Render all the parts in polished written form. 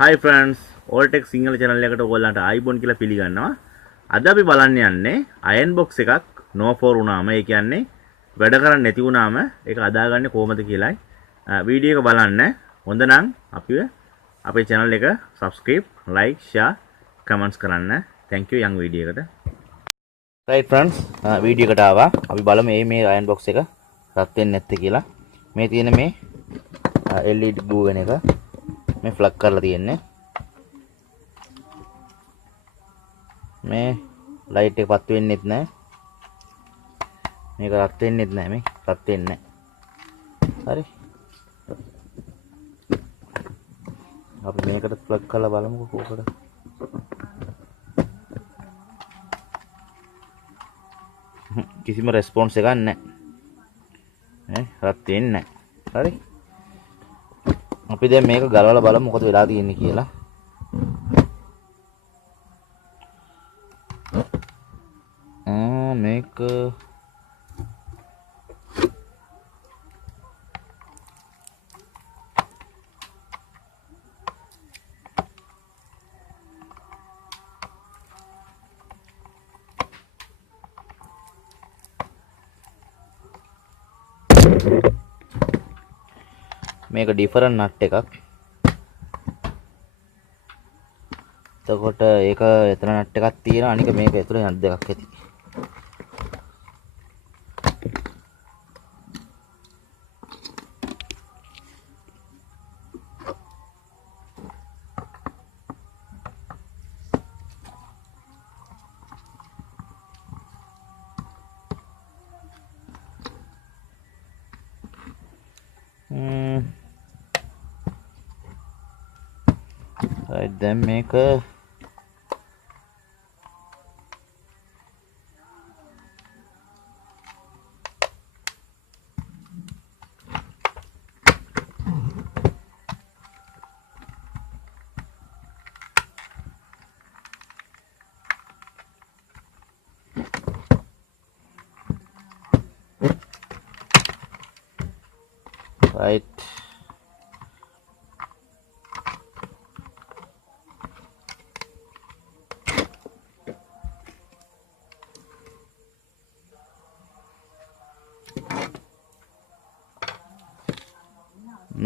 Hi friends, Alltech sinhala channel එකට ඔයගොල්ලන්ට ආයිබෝන් කියලා පිළිගන්නවා. අද අපි බලන්න යන්නේ අයන් බොක්ස් එකක් no for වුණාම ඒ කියන්නේ වැඩ කරන්නේ නැති වුණාම ඒක හදාගන්නේ කොහොමද කියලායි. වීඩියෝ එක බලන්න. හොඳ නම් අපිව අපේ channel එක subscribe, like, share, comments කරන්න. Thank you යන් වීඩියෝ එකට. Right friends, වීඩියෝ එකට ආවා. අපි බලමු මේ අයන් බොක්ස් එක රත් වෙන්නේ නැත්තේ කියලා. මේ තියෙන මේ LED glue වෙන එක මේ ෆ්ලග් කරලා තියෙන්නේ මේ ලයිට් එක පත් වෙන්නෙත් නැහැ මේක රත් වෙන්නෙත් නැහැ මේ රත් වෙන්නේ නැහැ හරි අපි මේකට ෆ්ලග් කරලා බලමුකෝ කොහොමද කිසිම රෙස්පොන්ස් එකක් නැහැ රත් වෙන්නේ නැහැ හරි අපි දැන් මේක ගලවලා බලමු මොකද වෙලා තියෙන්නේ කියලා. මේක මේක ඩිෆරන්ට් නට් එකක්. එතකොට ඒක එතන නට් එකක් තියෙනවා. අනික මේක ඇතුලේ නට් දෙකක් ඇති. right දැන් මේක right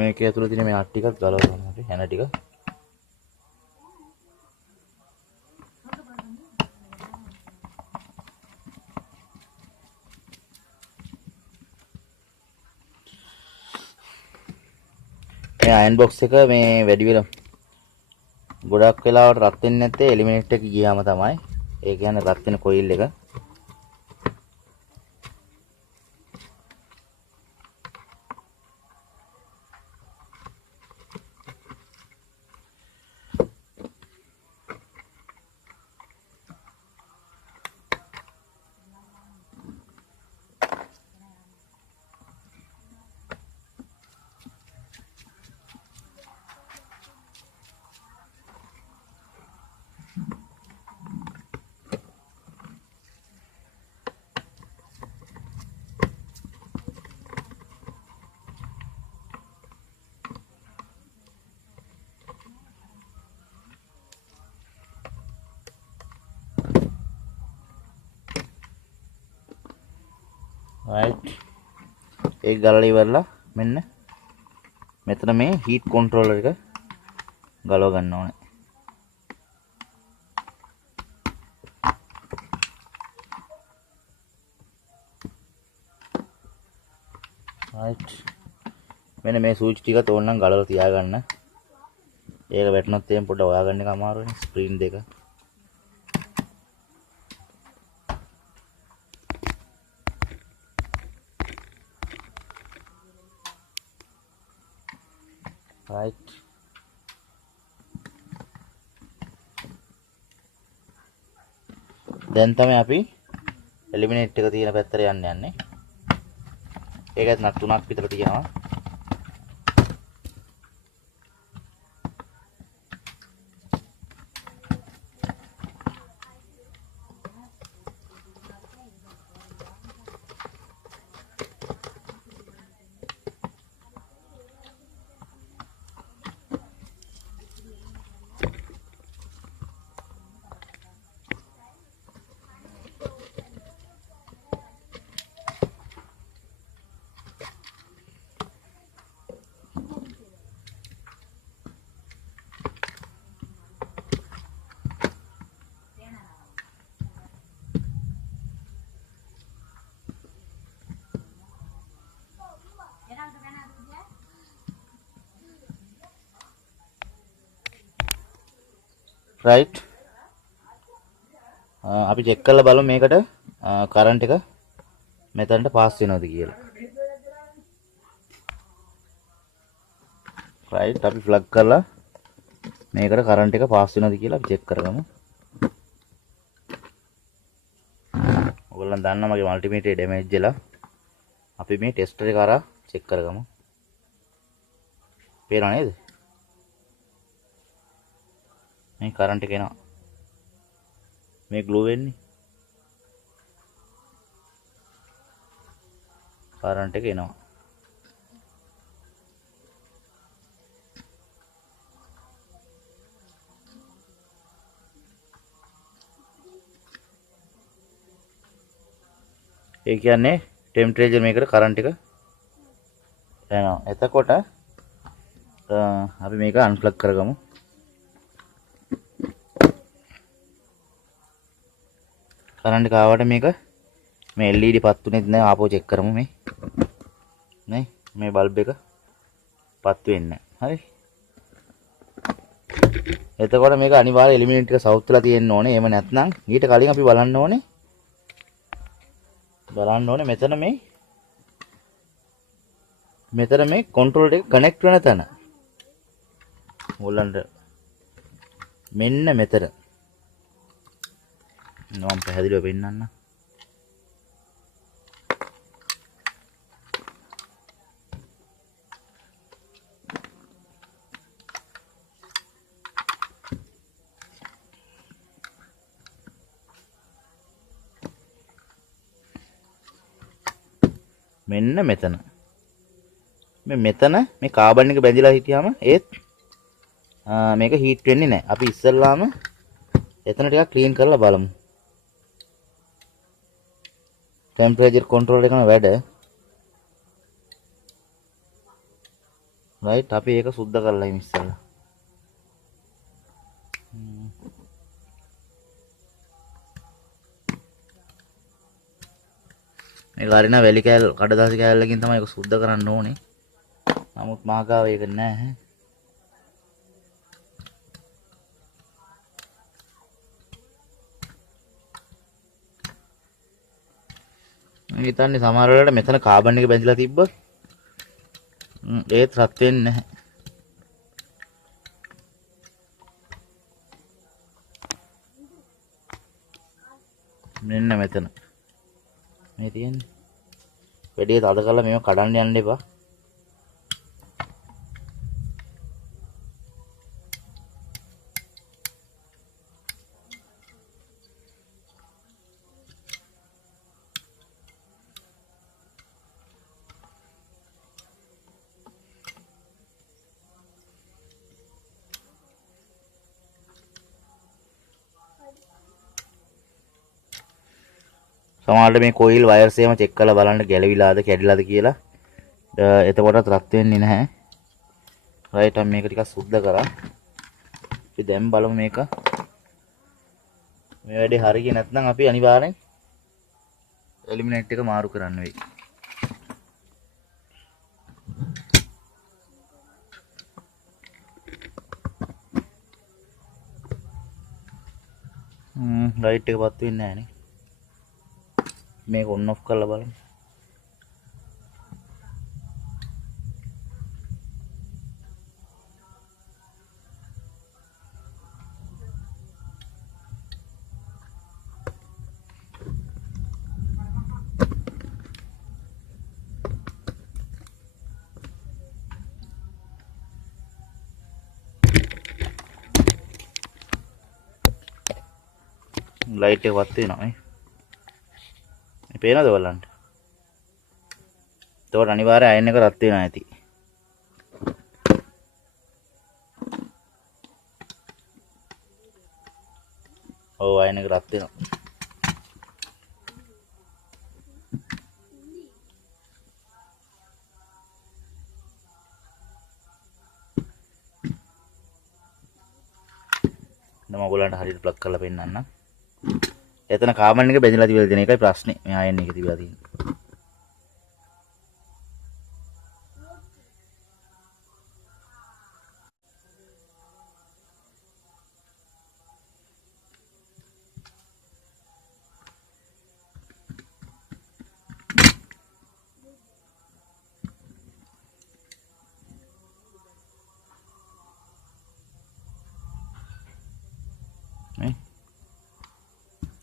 මේකේ ඇතුලේ තියෙන මේ නට් ටිකක් ගලවලා ගන්න අපි හැන ටික මේ අයන් බොක්ස් එක මේ වැඩි වෙලා ගොඩක් වෙලාවට රත් වෙන්නේ නැත්තේ එලිමිනේට් එක ගියාම තමයි. ඒ කියන්නේ රත් වෙන කොයිල් එක. right ඒක ගලලා ඉවරලා මෙන්න මෙතන මේ හීට් කන්ට්‍රෝලර් එක ගලව ගන්න ඕනේ. right මෙන්න මේ ස්විච් ටික තෝරනම් ගලවලා තියාගන්න. ඒක වැටුනොත් එහෙම පොඩ්ඩක් හොයාගන්න එක අමාරුයි ස්ක්‍රීන් දෙක. right දැන් තමයි අපි එලිමිනේට් එක තියෙන පැත්තට යන්නේ. ඒකත් නට් තුනක් විතර තියෙනවා. right. අපි චෙක් කරලා බලමු මේකට කරන්ට් එක මෙතනට පාස් වෙනවද කියලා. right. අපි ප්ලග් කරලා මේකට කරන්ට් එක පාස් වෙනවද කියලා අපි චෙක් කරගමු. ඔයගොල්ලන් දන්නවා මගේ මල්ටිමීටරේ ඩැමේජ් වෙලා. අපි මේ ටෙස්ටර් එක අරන් චෙක් කරගමු. පේනව නේද? මේ කරන්ට් එක එනවා. මේ ග්ලෝ වෙන්නේ. කරන්ට් එක එනවා. ඒ කියන්නේ ටෙම්පරේචර් මේකට කරන්ට් එක එනවා. එතකොට අපි මේක අන්ප්ලග් කරගමු. කරන්ට් එක ආවට මේක මේ LED පත්තුනේත් නෑ. ආපහු චෙක් කරමු මේ. නේ මේ බල්බ් එක පත්තු වෙන්නේ නැහැ. හරි. එතකොට මේක අනිවාර්ය එලිමිනේට් එක සවුත් වෙලා තියෙන්න ඕනේ. එහෙම නැත්නම් ඊට කලින් අපි බලන්න ඕනේ මෙතන මේ කන්ට්‍රෝල් එක කනෙක්ට් වෙන තැන. ඕගොල්ලන්ට මෙන්න මෙතන. මම පැහැදිලිව පෙන්නන්න. මෙන්න මෙතන. මෙතන මේ කාබන් එක බැඳිලා හිටියාම ඒත් මේක හීට් වෙන්නේ නැහැ. අපි ඉස්සෙල්ලාම එතන ටිකක් ක්ලීන් කරලා බලමු. ටෙම්පරේචර් කන්ට්‍රෝල් එකම වැඩ. රයිට්. අපි ඒක සුද්ධ කරලා ඉමු ඉස්සෙල්ලා. මේක හරින වැලි කෑල්ල කඩදාසි කෑල්ලකින් තමයි ඒක සුද්ධ කරන්න ඕනේ. නමුත් මාගාව ඒක නැහැ. මම හිතන්නේ සමහර වෙලාවට මෙතන කාබන් එක බැඳිලා තිබ්බොත් ඒත් රත් වෙන්නේ නැහැ. මෙන්න මෙතන මේ තියෙන්නේ. වැඩි තද කරලා මේව කඩන්න යන්න එපා. සමහරවිට මේ කොයිල් වයර්ස් එහෙම චෙක් කරලා බලන්න ගැලවිලාද කැඩිලාද කියලා. එතකොටත් රත් වෙන්නේ නැහැ. රයිට්. අපි මේක ටිකක් සුද්ධ කරා. අපි දැන් බලමු මේක මේ වැඩේ හරිය නැත්නම් අපි අනිවාර්යෙන් එලිමිනේට් එක මාරු කරන්න වෙයි. ලයිට් එක පත් වෙන්නේ නැහැ නේ. මේක ඔන් ඔෆ් කරලා බලමු. ලයිට් එක පත් වෙනවා නේ. මේ පේනවද ඔයගලන්ට? එතකොට අනිවාර්යයෙන් අයන් එක රත් වෙනවා ඇති. ඔව් අයන් එක රත් වෙනවා. මම ඔයගලන්ට හරියට ප්ලග් කරලා පෙන්නන්නම්. එතන කාබන් එක බැඳලා තිබිලා තියෙන එකයි ප්‍රශ්නේ. මේ අයන් එක තිබිලා තියෙන්නේ.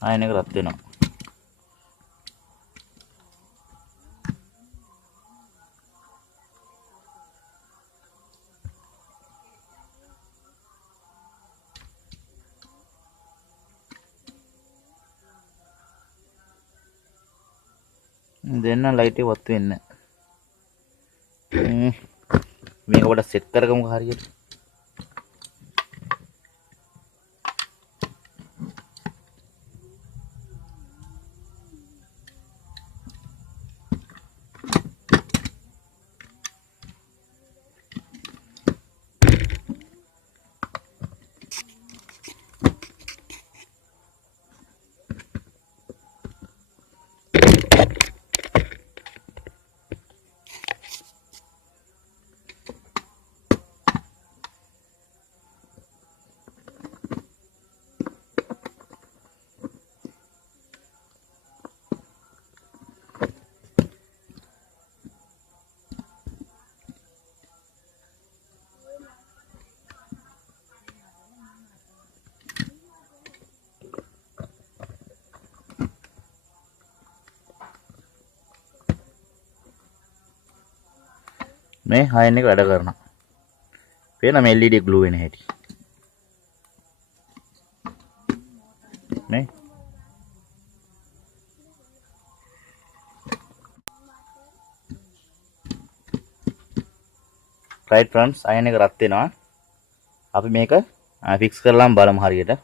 අයන් එක රත් වෙනවා. දෙන්න ලයිට් එක වත් වෙන්නේ නැහැ. මේක පොඩ්ඩක් සෙට් කරගමු හරියට. මේ අයන් එක වැඩ කරනවා. පේන මේ LED ග්ලූ වෙන හැටි. නේ රයිට් ෆ්‍රන්ට්ස් අයන් එක රත් වෙනවා. අපි මේක ෆික්ස් කරලාම බලමු හරියට.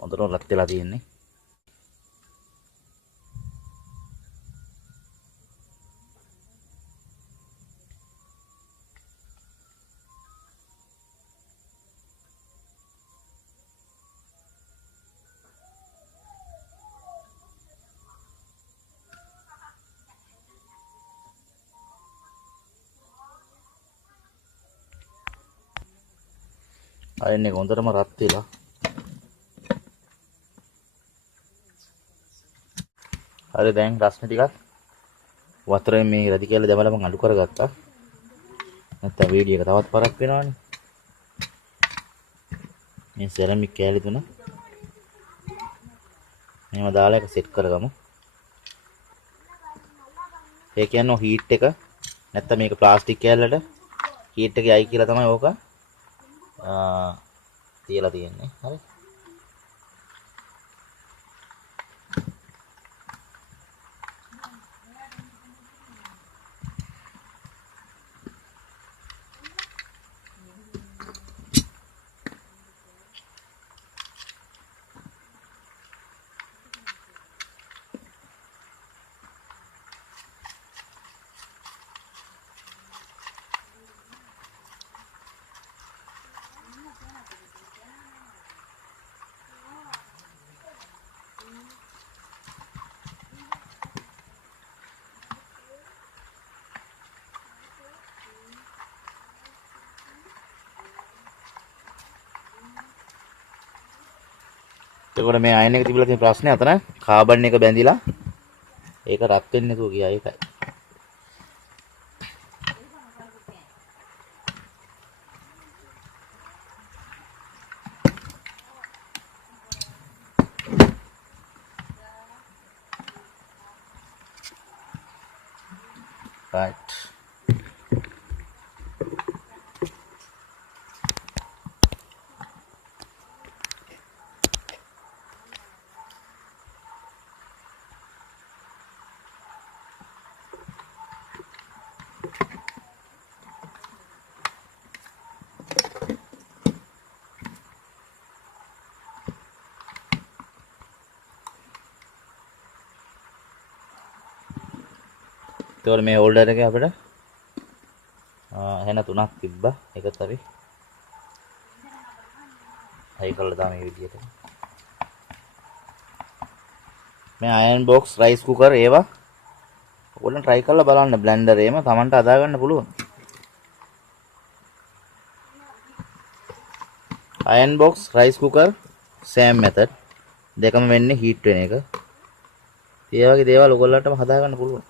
හොඳට රත් වෙලා තියෙන්නේ. අයන් එක හොඳටම රත් වෙලා. හරි දැන් රස්නේ ටිකක් වතුරෙන් මේ රදි කියලා දැමලා මම අඩු කරගත්තා. නැත්නම් වීඩියෝ එක තවත් පරක් වෙනවනේ. මේ සෙරමික් කෑලි තුන මේව දාලා එක සෙට් කරගමු. ඒ කියන්නේ හීට් එක නැත්නම් මේක ප්ලාස්ටික් කෑල්ලට හීට් එකයි අයි කියලා තමයි ඕක තියලා තියෙන්නේ. හරි. එතකොට මේ අයන් එක තිබිලා තියෙන ප්‍රශ්නේ අතන කාබන් එක බැඳිලා ඒක රත් වෙන්නේ නැතුව ගියා ඒකයි. right. එතකොට මේ හෝල්ඩර් එකේ අපිට එහෙන තුනක් තිබ්බා. ඒකත් අපි හයි කරලා දාම මේ විදිහට. මේ අයන් බොක්ස් රයිස් කුකර් ඒවා ඔයගොල්ලෝ try කරලා බලන්න බ්ලෙන්ඩර් එහෙම Tamanට හදා ගන්න පුළුවන්. Iron box rice cooker same method දෙකම වෙන්නේ හීට් වෙන එක. ඒ වගේ දේවල් ඔයගොල්ලන්ටම හදා ගන්න පුළුවන්.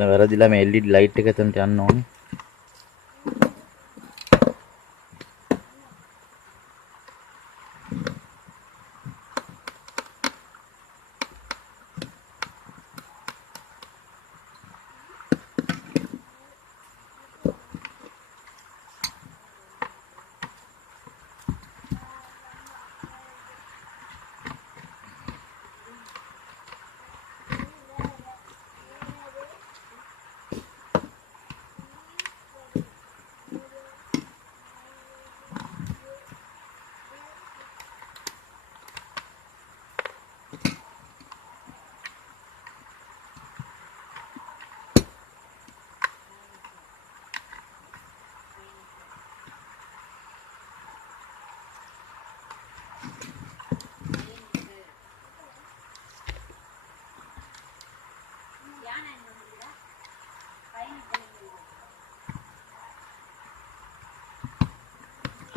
මෙතන වැරදිලා මේ LED ලයිට් එක එතනට යන්න ඕනේ.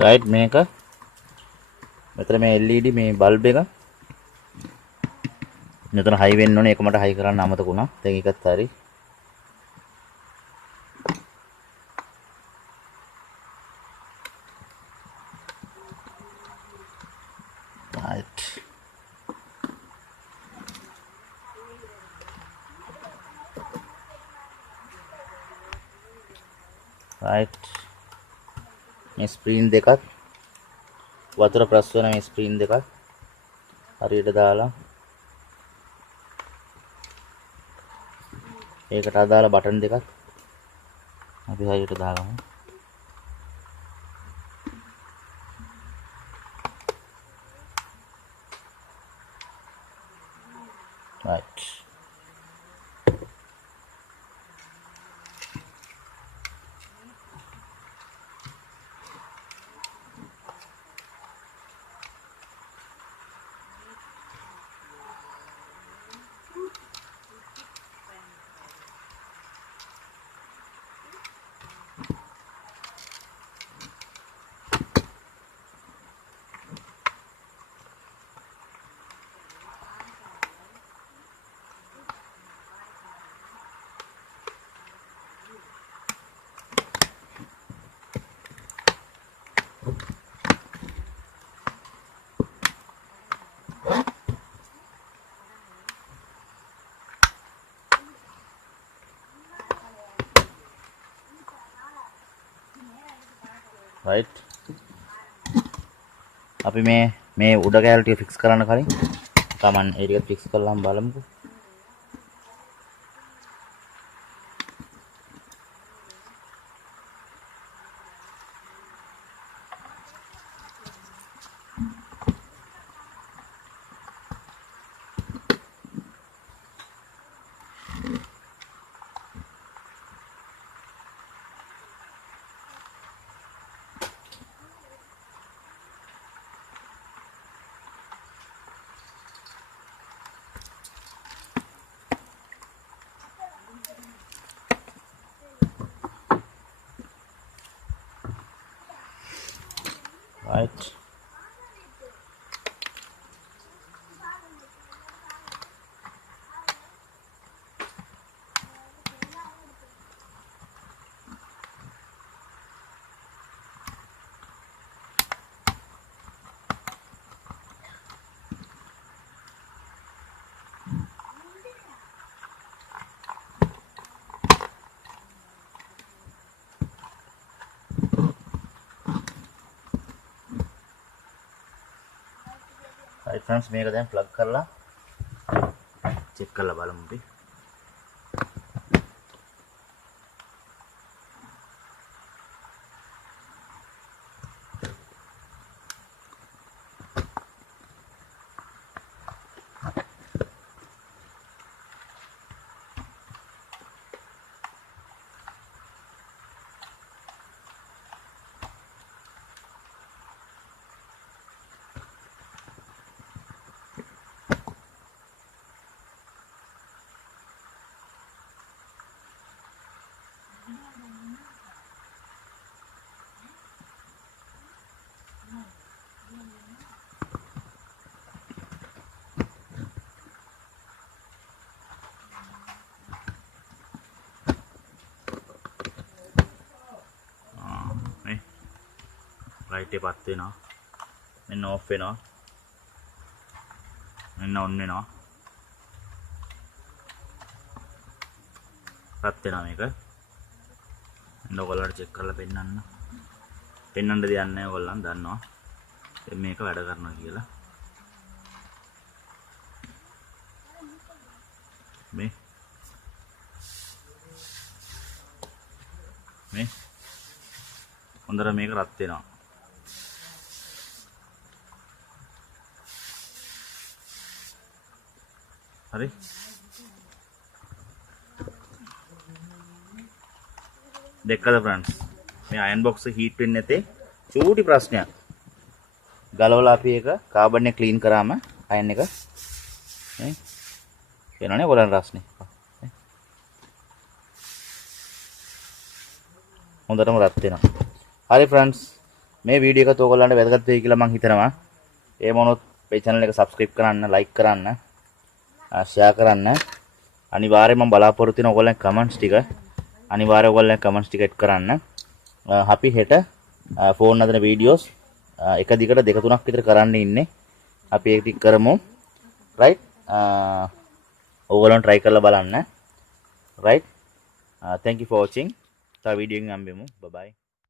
right මේක මෙතන මේ LED මේ බල්බ් එක මෙතන හයි වෙන්න ඕනේ. ඒක මට හයි කරන්න අමතක වුණා. දැන් ඒකත් හරි. right right මේ ස්ක්‍රීන් දෙකක් වතුර ප්‍රස් වෙන මේ ස්ක්‍රීන් දෙකක් හරියට දාලා ඒකට අදාළ බටන් දෙකක් අපි හරියට දාගමු. right right අපි මේ උඩ කැලේ ටික ෆික්ස් කරන්න කලින් තමන් ඒ ටික ෆික්ස් කරලාම බලමුකෝ. right right friends මේක දැන් ප්ලග් කරලා චෙක් කරලා බලමු අපි. ලයිට් එක පත් වෙනවා. මෙන්න ඔෆ් වෙනවා. මෙන්න ඔන් වෙනවා. පත් වෙනවා මේක. එන්න ඔයගොල්ලන්ට චෙක් කරලා පෙන්නන්න. පෙන්නන්න දෙයක් නැහැ ඔයගොල්ලන් දන්නවා. දැන් මේක වැඩ කරනවා කියලා. මේ හොඳට මේක රත් වෙනවා. හරි. දෙකද ෆ්‍රෙන්ඩ්ස් මේ අයන් බොක්ස් එක හීට් වෙන්නේ නැතේ චූටි ප්‍රශ්නයක්. ගලවලා අපි ඒක කාබන් එක ක්ලීන් කරාම අයන් එක නේ වෙනවනේ ඔයගොල්ලන් රස්නේ. හොඳටම රත් වෙනවා. හරි ෆ්‍රෙන්ඩ්ස් මේ වීඩියෝ එකත් ඔයගොල්ලන්ට වැදගත් වෙයි කියලා මම හිතනවා. ඒ මොනොත් මේ channel එක subscribe කරන්න, like කරන්න, share කරන්න. අනිවාර්යයෙන් මම බලාපොරොත්තු වෙන ඔයගොල්ලන්ගේ comments ටික අනිවාර්යයෙන් ඔයගොල්ලන්ගේ comments ටික එඩ් කරන්න. අපි හෙට ෆෝන් අතර වීඩියෝස් එක දිගට දෙක තුනක් විතර කරන්න ඉන්නේ. අපි ඒක ටික කරමු. right ඔයගොල්ලන් try කරලා බලන්න. right thank you for watching. තව වීඩියෝ එකකින් හම්බෙමු. bye bye.